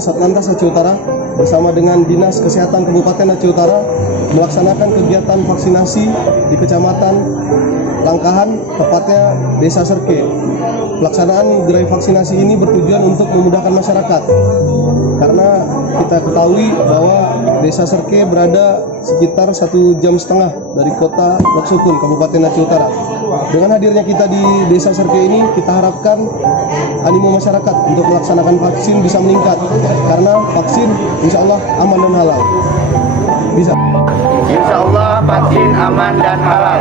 Satlantas Aceh Utara bersama dengan Dinas Kesehatan Kabupaten Aceh Utara melaksanakan kegiatan vaksinasi di Kecamatan Langkahan, tepatnya Desa Serke. Pelaksanaan gerai vaksinasi ini bertujuan untuk memudahkan masyarakat, karena kita ketahui bahwa Desa Serke berada sekitar 1,5 jam dari kota Lok Sukun, Kabupaten Aceh Utara. Dengan hadirnya kita di Desa Serke ini, kita harapkan animo masyarakat untuk melaksanakan vaksin bisa meningkat, karena vaksin insya Allah aman dan halal. Bisa. Insya Allah vaksin aman dan halal.